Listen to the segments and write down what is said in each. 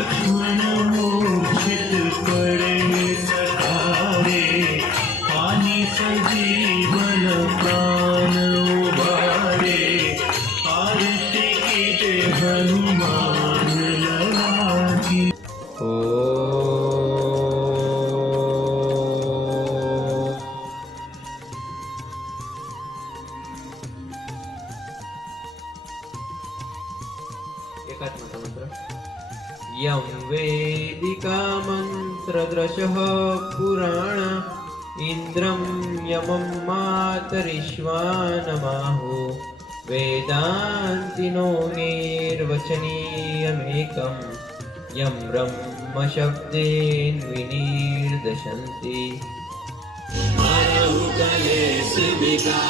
लक्ष्मण मूर्छित पड़े सखारे, पानी सजीवन प्राण उबारे, आरती कीजे हनुमान लला की। एकात्मक मंत्र। यं वेदिका मंत्रदृशः पुराण इंद्रं यमं मातरिश्वानमाहो, वेदान्तिनो निर्वचनीयमेकं यं ब्रह्मशब्देन विनिर्देशन्ति। मरहुकले शिविका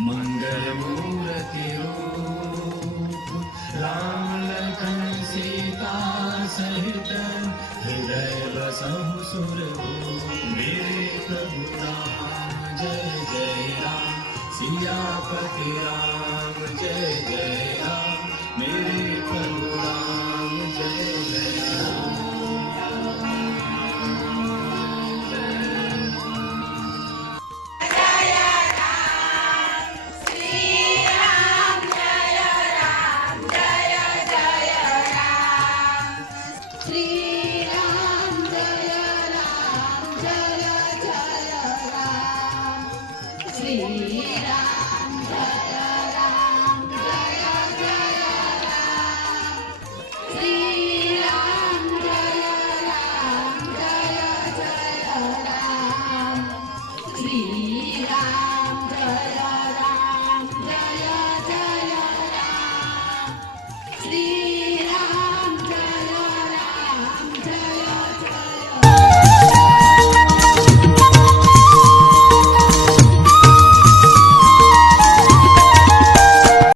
मंगलमूर्ति रूप राम लखन सीता सहित, हृदय बसहु सुरभूप मेरे प्रभु राम। जय जय राम सियापति राम, जय जय राम मेरे प्रभु